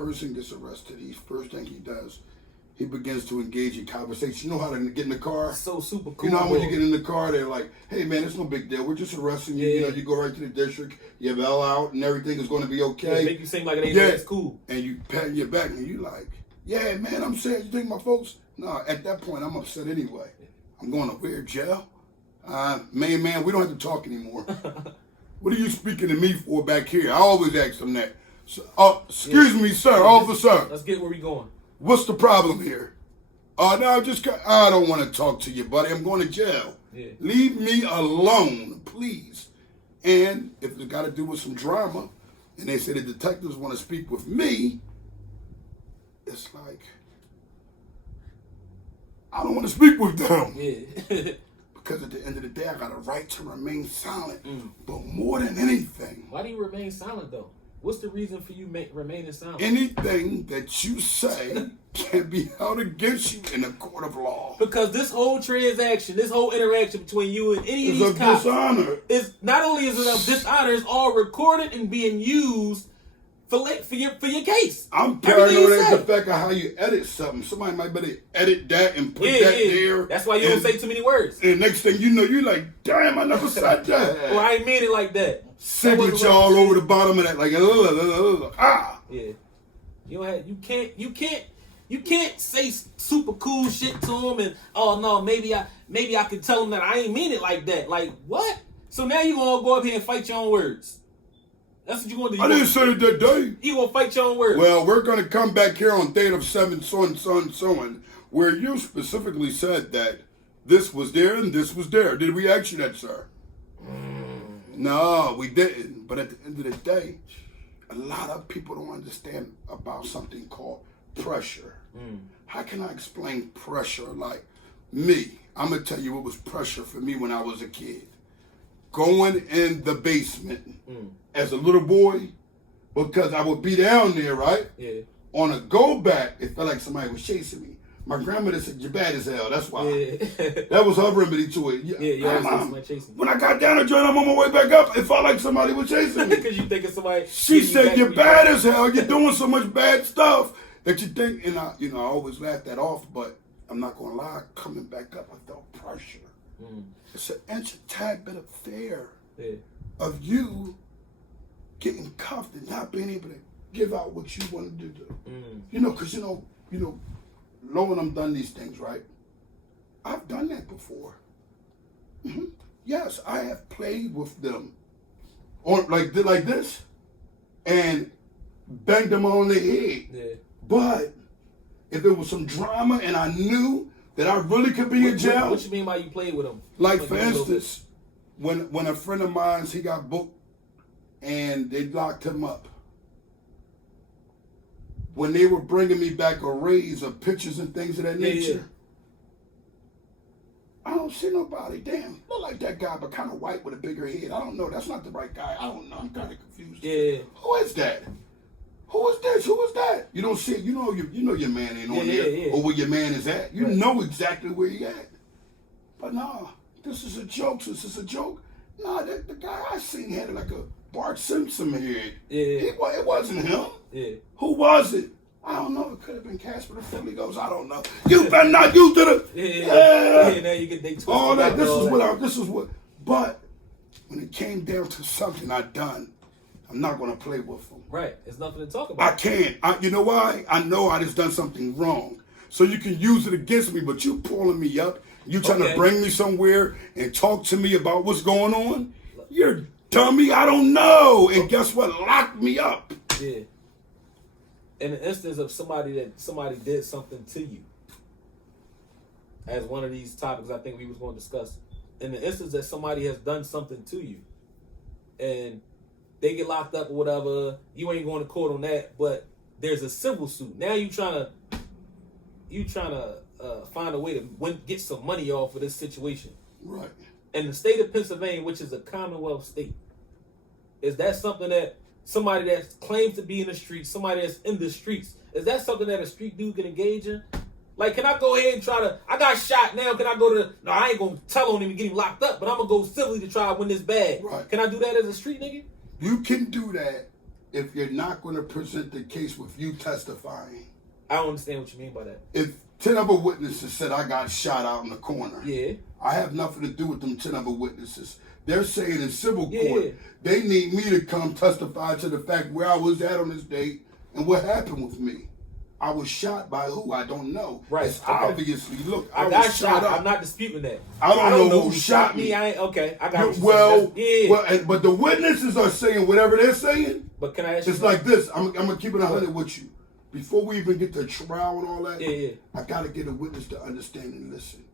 person gets arrested, the first thing he does, he begins to engage in conversation. You know how to get in the car? So super cool. You know how when you get in the car, they're like, hey man, it's no big deal. We're just arresting you. You know, you go right to the district, you bail out, and everything is going to be okay. Yeah, make you seem like it ain't that's cool. And you pat your back, and you like, yeah, man, I'm saying, you think my folks? No, at that point, I'm upset anyway. I'm going to where, jail? Man, we don't have to talk anymore. What are you speaking to me for back here? I always ask them that. So, excuse me, sir, officer. Let's get where we going. What's the problem here? No, I don't want to talk to you, buddy. I'm going to jail. Yeah. Leave me alone, please. And if it's got to do with some drama, and they say the detectives want to speak with me, it's like, I don't want to speak with them. Yeah. Because at the end of the day, I got a right to remain silent. But more than anything. Why do you remain silent, though? What's the reason for you remaining silent? Anything that you say can be held against you in a court of law. Because this whole transaction, this whole interaction between you and any of these cops dishonor. Is not only is it of dishonor, it's all recorded and being used for your case. I'm paranoid at the fact of how you edit something. Somebody might better edit that and put that there. That's why you don't say too many words. And next thing you know, you're like, damn, I never said that. Well, I ain't mean it like that. Signature all over the bottom of that, like Yeah, you can't say super cool shit to him and no, maybe I could tell him that I ain't mean it like that. Like what? So now you gonna go up here and fight your own words? That's what you gonna do. I didn't say it that day. You gonna fight your own words? Well, we're gonna come back here on date of 7, so on, where you specifically said that this was there and this was there. Did we ask you that, sir? No, we didn't. But at the end of the day, a lot of people don't understand about something called pressure. How can I explain pressure? Like me, I'm going to tell you what was pressure for me when I was a kid. Going in the basement as a little boy, because I would be down there, right? Yeah. On a go back, it felt like somebody was chasing me. My grandmother said, you're bad as hell. That's why. Yeah. That was her remedy to it. When I got down the joint, I'm on my way back up. It felt like somebody was chasing me. Because you thinking somebody. She said, you're bad as hell. You're doing so much bad stuff that you think. And I always laughed that off. But I'm not going to lie. Coming back up, I felt pressure. It's an inch, a tad bit of fear of you getting cuffed and not being able to give out what you wanted to do. Because Lo and I'm done these things, right? I've done that before. Yes, I have played with them on like this and banged them on the head. Yeah. But if there was some drama and I knew that I really could be in jail. What you mean by you played with them? Like for instance, when a friend of mine, he got booked and they locked him up. When they were bringing me back a raise of pictures and things of that nature, I don't see nobody. Damn, look like that guy, but kind of white with a bigger head. I don't know. That's not the right guy. I don't know. I'm kind of confused. Yeah. Who is that? Who is this? Who is that? You don't see it. You know your man ain't on there or where your man is at. You know exactly where he at. But nah, this is a joke. This is a joke. Nah, the guy I seen had like a Bart Simpson head. Yeah. It wasn't him. Yeah. Who was it? I don't know. It could have been Casper the Philly Ghost. I don't know. You better not use to the. Yeah. Now you get they twisted. All that. This is what. But when it came down to something I done, I'm not going to play with them. Right. There's nothing to talk about. I can't. You know why? I know I just done something wrong. So you can use it against me, but you pulling me up, you trying to bring me somewhere and talk to me about what's going on. You're dummy. I don't know. And guess what? Lock me up. Yeah. In the instance of somebody did something to you, as one of these topics I think we was going to discuss, in the instance that somebody has done something to you, and they get locked up or whatever, you ain't going to court on that, but there's a civil suit. Now you trying to find a way to get some money off of this situation. Right. In the state of Pennsylvania, which is a Commonwealth state, is that something that somebody that claims to be in the streets, somebody that's in the streets, is that something that a street dude can engage in? Like, can I go ahead and I got shot now, can I go to, no, I ain't going to tell on him and get him locked up, but I'm going to go civilly to try to win this bag. Right. Can I do that as a street nigga? You can do that if you're not going to present the case with you testifying. I don't understand what you mean by that. If 10 other witnesses said I got shot out in the corner, yeah, I have nothing to do with them 10 other witnesses. They're saying in civil court, they need me to come testify to the fact where I was at on this date and what happened with me. I was shot by who? I don't know. Right. It's obviously, look, I got shot. I'm not disputing that. I don't know who shot me. I got you. Well, but the witnesses are saying whatever they're saying. But can I ask you? It's like this. I'm going to keep it 100 with you. Before we even get to trial and all that, I got to get a witness to understand and listen.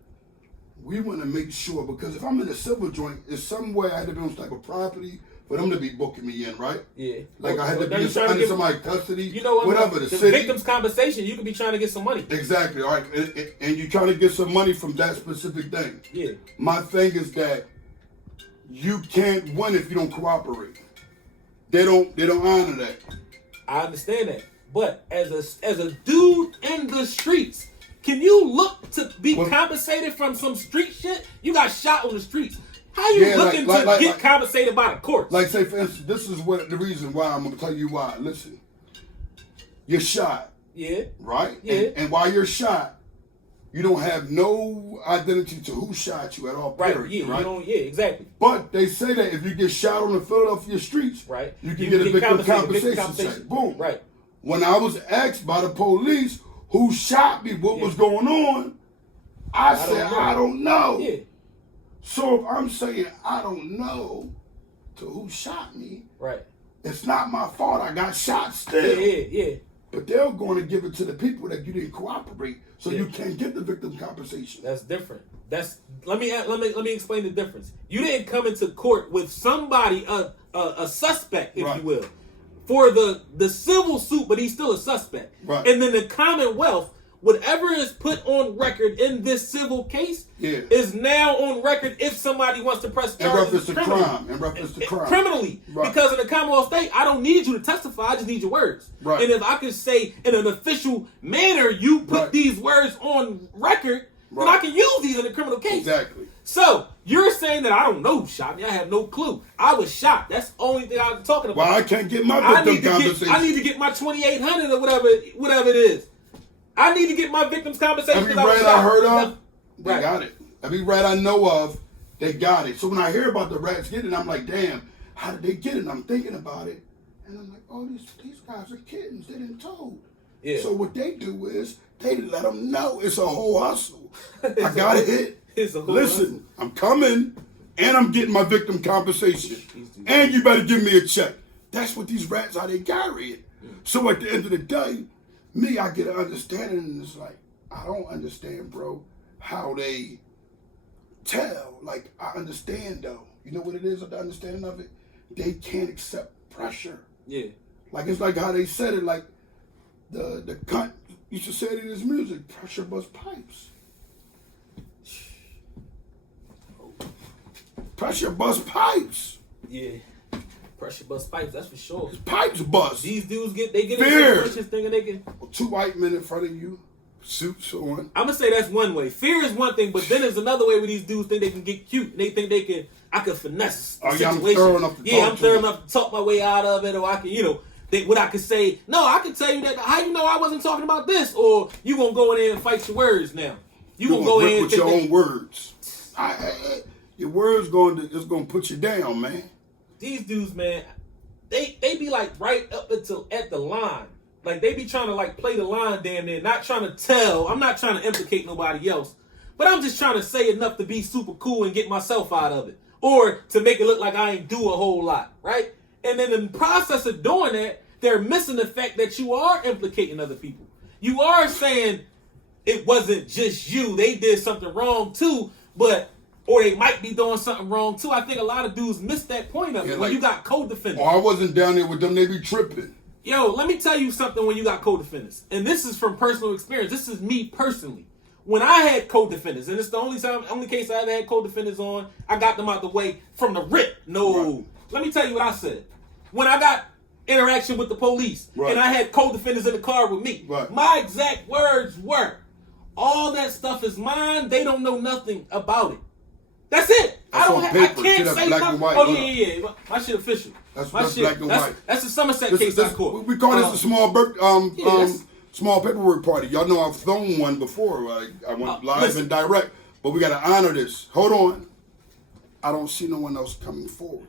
We want to make sure, because if I'm in a civil joint, it's somewhere I had to be on some type of property for them to be booking me in, right? Yeah. Like I had to be under somebody's custody, you know what, whatever, the city. Victim's compensation, you could be trying to get some money. Exactly, all right. And you're trying to get some money from that specific thing. Yeah. My thing is that you can't win if you don't cooperate. They don't honor that. I understand that. But as a dude in the streets, can you look to be compensated from some street shit? You got shot on the streets. How you looking to get compensated by the courts? Like, say, for instance, this is the reason why. I'm going to tell you why. Listen, you're shot. Yeah. Right? Yeah. And while you're shot, you don't have no identity to who shot you at all, period. Right, yeah, right? You don't, yeah, exactly. But they say that if you get shot on the Philadelphia streets, right, you can get a victim compensation check. Boom. Right. When I was asked by the police who shot me, what was going on, I said, I don't know. Yeah. So if I'm saying I don't know to who shot me, right, it's not my fault. I got shot still. Yeah. But they're going to give it to the people that you didn't cooperate, so you can't get the victim compensation. That's different. Let me explain the difference. You didn't come into court with somebody, a suspect, if you will, for the civil suit, but he's still a suspect. Right. And then the Commonwealth, whatever is put on record in this civil case is now on record if somebody wants to press charges in reference to crime. Criminally. Right. Because in the Commonwealth state, I don't need you to testify, I just need your words. Right. And if I could say in an official manner, you put these words on record, then I can use these in a criminal case. Exactly. So, you're saying that I don't know who shot me. I have no clue. I was shot. That's the only thing I'm talking about. Well, I can't get my victim compensation. I need to get my $2,800 or whatever it is. I need to get my victim's compensation. Every rat I heard of, they got it. Every rat I know of, they got it. So when I hear about the rats getting it, I'm like, damn, how did they get it? I'm thinking about it. And I'm like, oh, these guys are kittens. They didn't told. Yeah. So what they do is they let them know it's a whole hustle. I got it. Listen, I'm coming, and I'm getting my victim compensation. And you better give me a check. That's what these rats are. They carry it. So at the end of the day, me, I get an understanding, and it's like, I don't understand, bro, how they tell. Like, I understand, though. You know what it is, the understanding of it? They can't accept pressure. Yeah. Like, it's like how they said it, like, the cunt used to say it in his music, pressure bust pipes. Pressure bust pipes. Yeah. Pressure bust pipes, that's for sure. Pipes bust. These dudes get in situations thinking they can. 2 white men in front of you, suits on. I'm gonna say that's one way. Fear is one thing, but then there's another way where these dudes think they can get cute. And they think I can finesse the situation. I'm thorough enough to talk I'm thorough enough to talk my way out of it, or I can, what I could say. No, I can tell you that. How you know I wasn't talking about this? Or you gonna go in there and fight your words now? You gonna go in with your own words. Your words it's gonna put you down, man. These dudes, man, they be like right up at the line. Like they be trying to like play the line damn near, not trying to tell. I'm not trying to implicate nobody else. But I'm just trying to say enough to be super cool and get myself out of it. Or to make it look like I ain't do a whole lot, right? And in the process of doing that, they're missing the fact that you are implicating other people. You are saying it wasn't just you. They did something wrong too, or they might be doing something wrong too. I think a lot of dudes miss that point of it. When you got co-defendants. Oh, I wasn't down there with them. They be tripping. Yo, let me tell you something when you got co-defendants. And this is from personal experience. This is me personally. When I had co-defendants, and it's the only case I ever had co-defendants on, I got them out the way from the rip. No. Right. Let me tell you what I said. When I got interaction with the police, and I had co-defendants in the car with me, my exact words were, all that stuff is mine. They don't know nothing about it. That's it. That's on paper. I can't That's say black nothing. and white. Oh yeah. My shit official. That's shit, black and white. That's the Somerset case I caught. We call this a small paperwork party. Y'all know I've thrown one before. I went live and direct, but we got to honor this. Hold on. I don't see no one else coming forward.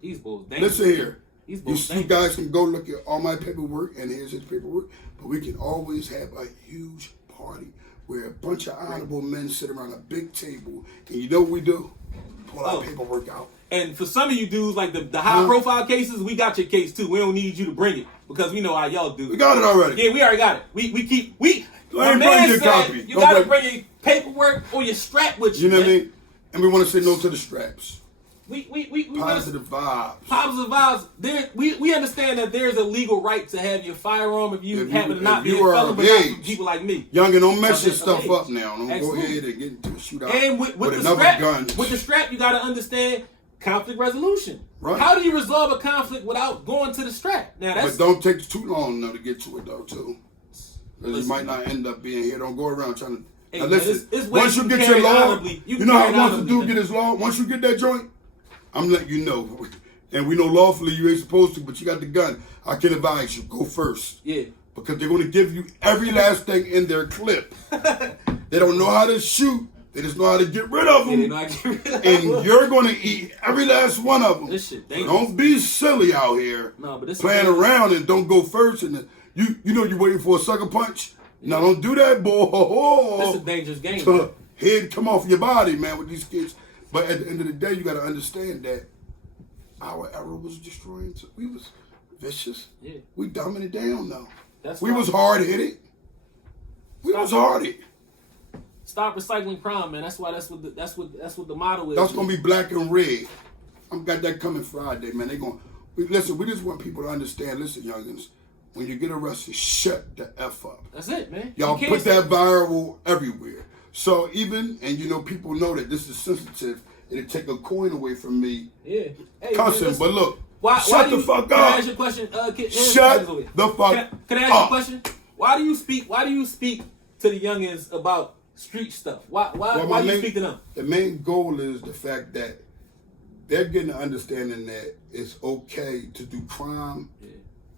These bulls dangerous. Listen here. You guys can go look at all my paperwork, and here's his paperwork. But we can always have a huge party where a bunch of honorable men sit around a big table, and you know what we do? Pull our paperwork out. And for some of you dudes, like the high-profile cases, we got your case too. We don't need you to bring it because we know how y'all do. We got it already. Yeah, we already got it. My bring man your said copy. you got to bring your paperwork or your strap with you. You know what I mean? And we want to say no to the straps. We positive vibes. Positive vibes. We understand that there's a legal right to have your firearm if you happen to not be a felon, but not for people like me. Young, and don't mess your stuff up now. Don't go ahead and get into a shootout and with another gun. With the strap, you got to understand conflict resolution. Right. How do you resolve a conflict without going to the strap? Now but don't take too long now to get to it though too. Because you might not end up being here. Don't go around trying to. Hey, now listen, it's once you get your law, you know how once a dude get his law, once you get that joint, I'm letting you know. And we know lawfully you ain't supposed to, but you got the gun. I can advise you, go first. Yeah. Because they're going to give you every last thing in their clip. They don't know how to shoot. They just know how to get rid of them. Yeah, they know how to get rid of and them. You're going to eat every last one of them. This shit dangerous. Don't be silly out here. No, but this playing around and don't go first. And you know you're waiting for a sucker punch. Now don't do that, boy. That's a dangerous game. Head come off your body, man, with these kids. But at the end of the day, you got to understand that our era was destroying. We was vicious. Yeah. We dumbing it down though. We was hard headed. We was hard. Stop recycling crime, man. That's what the motto is. That's gonna be black and red. I've got that coming Friday, man. Listen. We just want people to understand. Listen, youngins. When you get arrested, shut the F up. That's it, man. Y'all put that viral everywhere. So people know that this is sensitive. It'll take a coin away from me. Yeah. Hey, cussing, man, but look. Shut the fuck up. Can I ask you a question? Shut the fuck up. Can I ask you a question? Why do you speak to the youngins about street stuff? Why do you speak to them? The main goal is the fact that they're getting an understanding that it's okay to do crime. Yeah.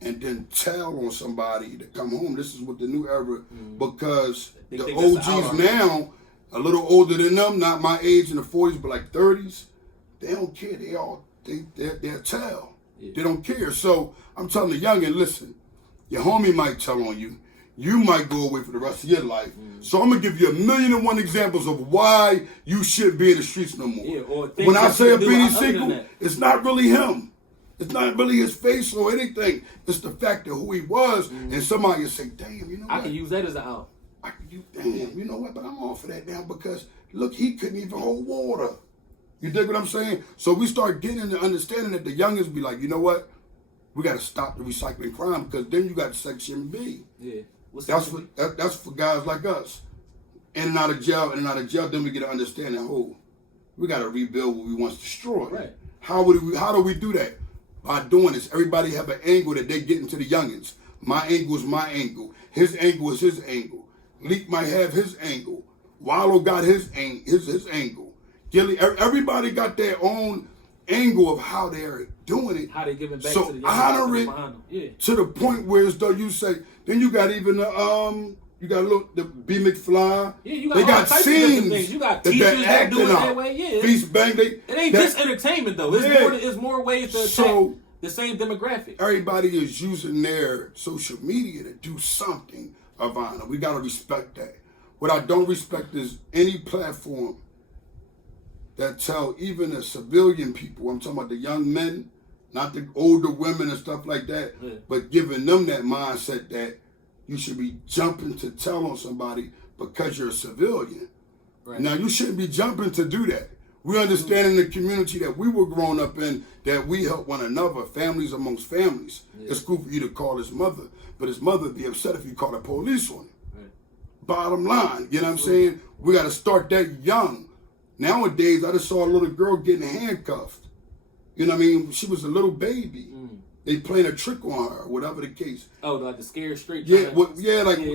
And then tell on somebody to come home. This is what the new era, because the OGs now, a little older than them, not my age in the 40s, but like 30s, they don't care. They'll tell. Yeah. They don't care. So I'm telling the youngin, listen, your homie might tell on you. You might go away for the rest of your life. So I'm going to give you 1,000,001 examples of why you shouldn't be in the streets no more. Yeah, when I say a Beanie Siegel, it's not really him. It's not really his face or anything. It's the fact of who he was. And somebody will say, damn, you know what? I can use that as an out. You know what? But I'm all for that now because, look, he couldn't even hold water. You dig what I'm saying? So we start getting the understanding that the youngins be like, you know what? We got to stop the recycling crime because then you got Section B. Yeah. That's for guys like us. In and out of jail, then we get to understand that, we got to rebuild what we once destroyed. Right. How do we do that? By doing this, everybody have an angle that they get into the youngins. My angle is my angle. His angle is his angle. Leak might have his angle. Wallow got his angle. Gilly, everybody got their own angle of how they're doing it. How they giving back to the youngins. honor it to the point where as though you say, then you got even the B McFly. Yeah, you got they got scenes. Things. You got teachers that do it their way. Yeah, Feast Bang. It ain't just entertainment though. It's more ways to attack the same demographic. Everybody is using their social media to do something of honor. We gotta respect that. What I don't respect is any platform that tell even the civilian people, I'm talking about the young men, not the older women and stuff like that, but giving them that mindset that you should be jumping to tell on somebody because you're a civilian. Right. Now, you shouldn't be jumping to do that. We understand in the community that we were growing up in that we help one another, families amongst families. Yeah. It's cool for you to call his mother, but his mother would be upset if you call the police on him. Right. Bottom line, you know what I'm saying? We got to start that young. Nowadays, I just saw a little girl getting handcuffed. You know what I mean? She was a little baby. they playing a trick on her, whatever the case. Oh, like the scared straight. Yeah,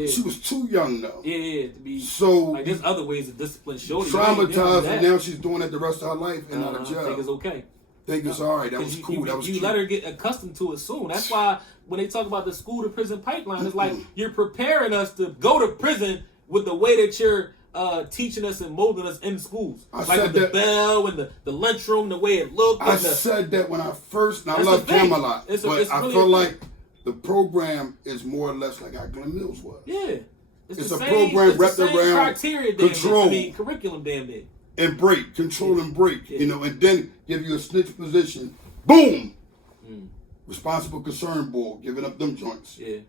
she was too young though. Yeah, to be. So like there's other ways of discipline. Shorty traumatized, and now she's doing it the rest of her life and out of jail. I think it's okay. Think it's all right. That was cool. That was you cute. let her get accustomed to it soon. That's why when they talk about the school to prison pipeline, it's like you're preparing us to go to prison with the way that you're teaching us and molding us in schools. Like with the bell and the lunchroom, the way it looked. I said that when I first, and I love Cam a lot, but I feel like the program is more or less like how Glen Mills was. Yeah. It's a program wrapped around criteria, control. Curriculum, damn near. And break, control and break, you know, and then give you a snitch position. Boom! Responsible concern board, giving up them joints. Yeah.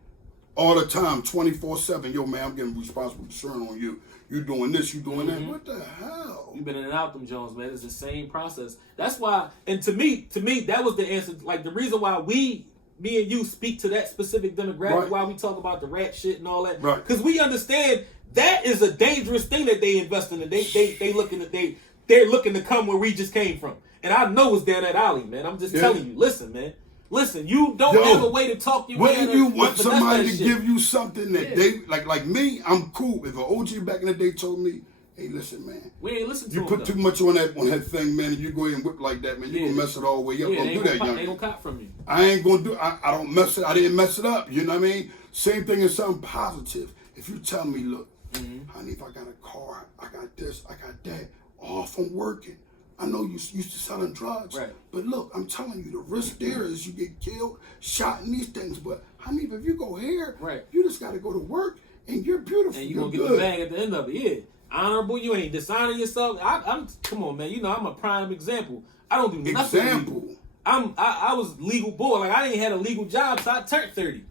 All the time, 24/7. Yo, man, I'm getting responsible concern on you. You doing this, you doing that. What the hell? You've been in and out them Jones, man. It's the same process. That's why, and to me, that was the answer. Like the reason why me and you speak to that specific demographic, why we talk about the rat shit and all that. Right. Because we understand that is a dangerous thing that they invest in. And they're looking to come where we just came from. And I know it's down that alley, man. I'm just telling you. Listen, man. Listen, you don't have a way to talk your way. Wouldn't you want somebody to give you something that they like me? I'm cool. If an OG back in the day told me, "Hey, listen, man, we ain't listen to you put too much on that thing, man, and you go ahead and whip like that, man, you gonna mess it all the way up. Don't do that, young. They gonna cop from you. I ain't gonna do. I don't mess it. I didn't mess it up. You know what I mean? Same thing as something positive. If you tell me, look, honey, if I got a car, I got this, I got that, all from working. I know you used to selling drugs, but look, I'm telling you, the risk there is you get killed, shot, and these things. But honey, if you go here, you just got to go to work, and you're beautiful. And you're gonna get the bag at the end of it. Yeah, honorable. You ain't dishonoring yourself. I'm come on, man. You know I'm a prime example. I don't do nothing. Example. I was legal boy. Like I ain't had a legal job till I turned 30.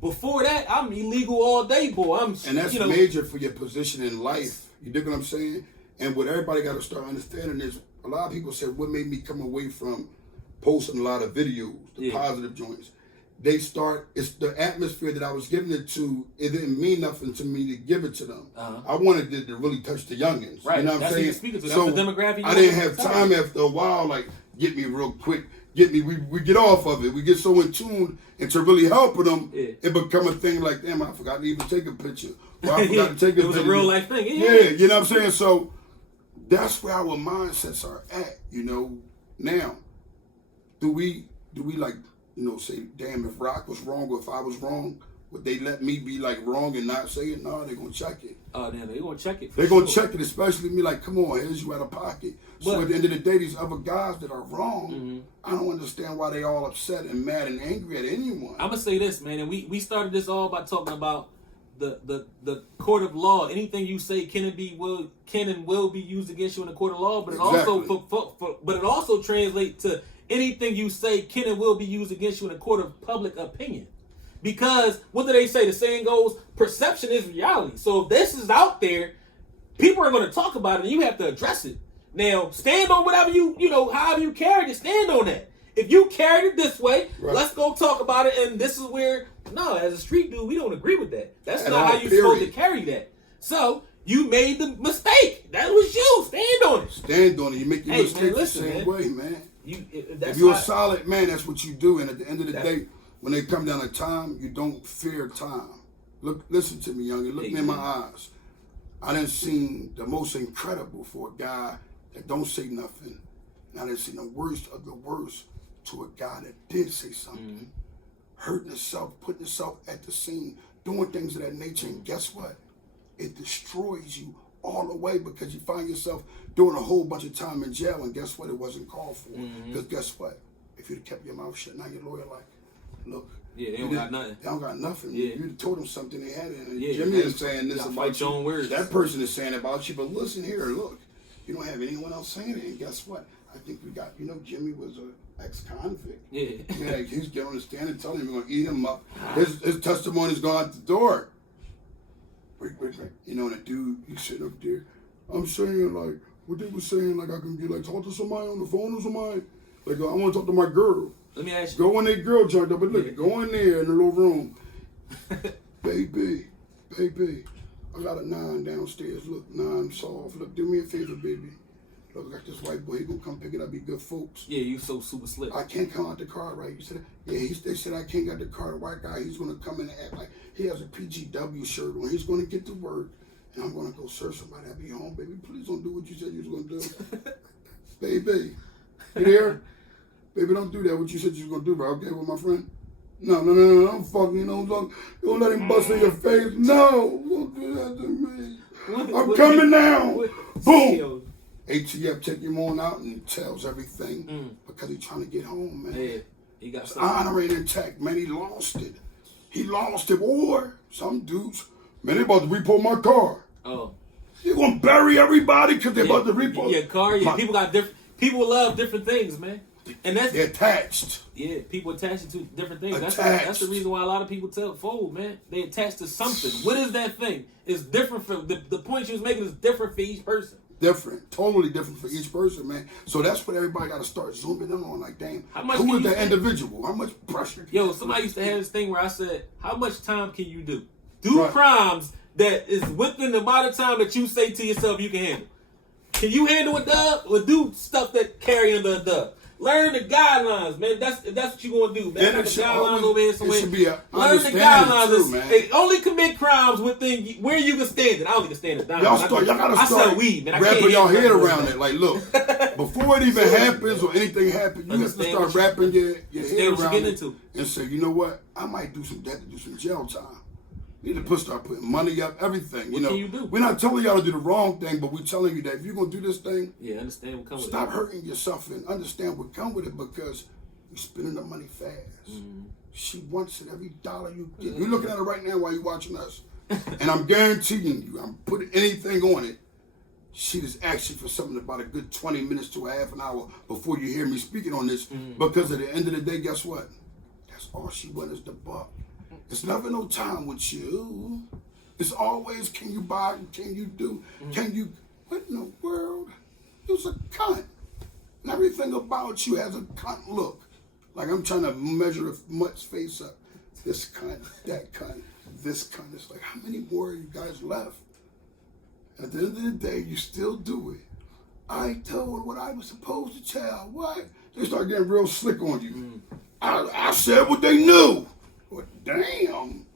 Before that, I'm illegal all day, boy. And that's major for your position in life. You dig what I'm saying? And what everybody got to start understanding is, a lot of people say, what made me come away from posting a lot of videos, the positive joints? It's the atmosphere that I was giving it to, it didn't mean nothing to me to give it to them. I wanted it to really touch the youngins. Right. You know what I'm saying? Who speaking to. So that's the demographic I didn't have time after a while, like, get me real quick. We get off of it. We get so in tune into really helping them, it become a thing like, damn, I forgot to even take a picture. Or I forgot to take a video. It was a real life thing. Yeah, you know what I'm saying? So that's where our mindsets are at, you know. Now, do we like, you know, say, damn, if Rock was wrong or if I was wrong, would they let me be like wrong and not say it? No, they're gonna check it. Oh, damn, they're gonna check it. They're gonna check it, especially me. Like, come on, here's you out of pocket. So at the end of the day, these other guys that are wrong, I don't understand why they all upset and mad and angry at anyone. I'm gonna say this, man, and we started this all by talking about the court of law. Anything you say can and will be used against you in the court of law, but it also translates to anything you say can and will be used against you in a court of public opinion. Because what do they say? The saying goes, perception is reality. So if this is out there, people are going to talk about it, and you have to address it. Now, stand on whatever however you carried it, stand on that. If you carried it this way, let's go talk about it. And this is where, no, as a street dude, we don't agree with that. That's not how you're supposed to carry that. So you made the mistake. That was you. Stand on it. Stand on it. You make your mistake the same way, man. If you're a solid man, that's what you do. And at the end of the day, when they come down to time, you don't fear time. Look, listen to me, youngin. Look me in my eyes. I done seen the most incredible for a guy that don't say nothing. And I done seen the worst of the worst to a guy that did say something. Hurting himself, putting himself at the scene, doing things of that nature. And guess what? It destroys you all the way because you find yourself doing a whole bunch of time in jail. And guess what? It wasn't called for. Because guess what? If you'd kept your mouth shut, now your lawyer like, look. Yeah, they don't got nothing. They don't got nothing. Yeah. You told them something they had. And yeah, Jimmy is saying this about your own words. That person is saying about you. But listen here, look. You don't have anyone else saying it. And guess what? I think we got, Jimmy was an ex-convict. Yeah. He's getting on the stand and telling him we're going to eat him up. His testimony's gone out the door. Wait. And the dude, he's sitting up there. I'm saying, like, what they were saying, like, I can be, like, talk to somebody on the phone or somebody. Like, I want to talk to my girl. Let me ask you. Go in there, girl joint up, but look, go in there in the little room. baby, I got a 9 downstairs. Look, 9 soft. Look, do me a favor, baby. look like this white boy, he gonna come pick it up, be good folks. Yeah, you so super slick. I can't come out the car, right? You said, yeah, they said I can't get the car. The white guy, he's gonna come in and act like he has a PGW shirt on. He's gonna get to work, and I'm gonna go search somebody. I'll be home, baby. Please don't do what you said you was gonna do. Baby, you there? Baby, don't do that. What you said you was gonna do, bro. Okay, with my friend? No. Don't fucking, you know, don't let him bust in your face. No, don't do that to me. I'm coming now. Boom. ATF take him on out and tells everything because he's trying to get home, man. Yeah, he got His something. honor ain't intact, man. He lost it. He lost it, or some dudes, man, they about to repo my car. Oh. You gonna bury everybody because they about to repo your car? Yeah, people got different. People love different things, man. And that's they're attached. Yeah, people attached to different things. Attached. That's the reason why a lot of people fold, man. They attached to something. What is that thing? It's different for the point she was making is different for each person. Different, totally different for each person, man. So that's what everybody got to start zooming in on. Like, damn, How much who can is you that say? individual? How much pressure? Yo, somebody used to have this thing where I said, how much time can you do? Do Right. crimes that is within the amount of time that you say to yourself you can handle. Can you handle a dub or do stuff that carry under a dub? Learn the guidelines, man. That's what you gonna do, man. And Got it the should guidelines always- over here it somewhere. should be a Learn the understanding guidelines. too, man. Hey, only commit crimes within where you can stand it. I don't can stand it down. Y'all gotta I start sell weed, man. I wrapping can't your handle head nothing around like it. Like, look, before it even happens or anything happens, you have to Understand start what you- wrapping your head understand what you're around getting it into. and say, you know what? I might do some jail time. You need to start putting money up, everything. What can you do? We're not telling y'all to do the wrong thing, but we're telling you that if you're gonna do this thing, Yeah, understand what comes with stop it. hurting yourself and understand what comes with it because you're spending the money fast. Mm-hmm. She wants it every dollar you get. You're looking at it right now while you're watching us. And I'm guaranteeing you, I'm putting anything on it. She just asked you for something about a good 20 minutes to a half an hour before you hear me speaking on this. Because at the end of the day, guess what? That's all she wants is the buck. It's never no time with you. It's always, can you buy, can you do, can you, what in the world? You's a cunt. And everything about you has a cunt look. Like I'm trying to measure a mutt's face up. This cunt, that cunt, this cunt. It's like, how many more of you guys left? At the end of the day, you still do it. I told what I was supposed to tell. What? They start getting real slick on you. I said what they knew. But damn,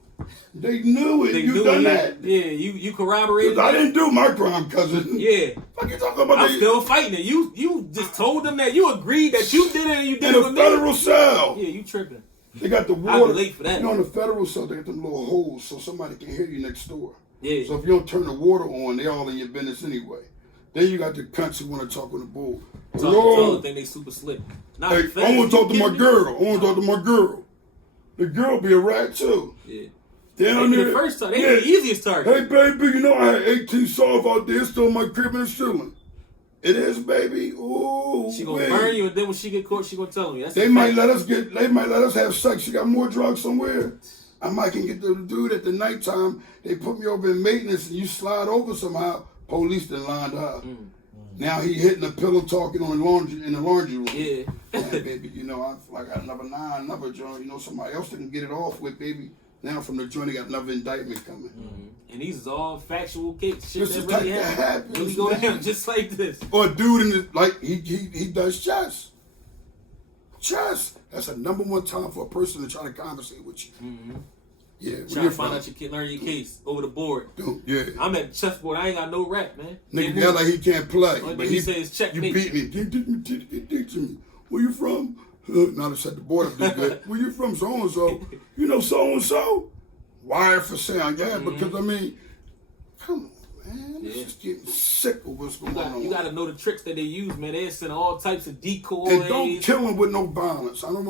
they knew it. You done that. Yeah, you corroborated. I didn't do my crime, cousin. Yeah. What you talking about? I'm still fighting it. You just told them that you agreed that you did it and you did in it a with federal me. cell. Yeah, you tripping. They got the I'll water. be late for that. You know, in the federal cell, they got them little holes so somebody can hear you next door. Yeah. So if you don't turn the water on, they all in your business anyway. Then you got the cunts who want to talk on the board. Talk think they super slick. Not Hey, fair. I want to talk to You my kidding me? girl. I want to talk to my girl. The girl be a rat too. Yeah. Down They be there. the first target. They be the easiest target. Hey, baby, you know I had 18 solve out there still in my crib and chilling. It is, baby. Ooh, She gonna burn you, and then when she get caught, she gonna tell me. That's They a might fact. let us have sex. She got more drugs somewhere. I might can get the dude at the nighttime. They put me over in maintenance, and you slide over somehow. Police done lined her up. Now he hitting the pillow, talking on the laundry room. Yeah. Yeah, baby, you know I got another 9, another joint. You know somebody else that can get it off with, baby. Now from the joint, they got another indictment coming. And these is all factual cases. Shit This is that really like that happened. happens, Really go man. down just like this. Or a dude in the, like he does chess. Chess. That's a number one time for a person to try to conversate with you. Yeah, where Trying you to find from? out learn your case over the board. Dude, yeah. I'm at the chessboard. I ain't got no rap, man. Nigga Get act moved. like he can't play. Only But thing he say is you checkmate. beat me. Teach me. Where you from? Now they set the board up this good. Where you from? So and so. You know so and so. Wired for sound, yeah. Because I mean, come on, man. It's just getting sick of what's going on. You got to know the tricks that they use, man. They send all types of decoys. And don't kill him with no violence. I don't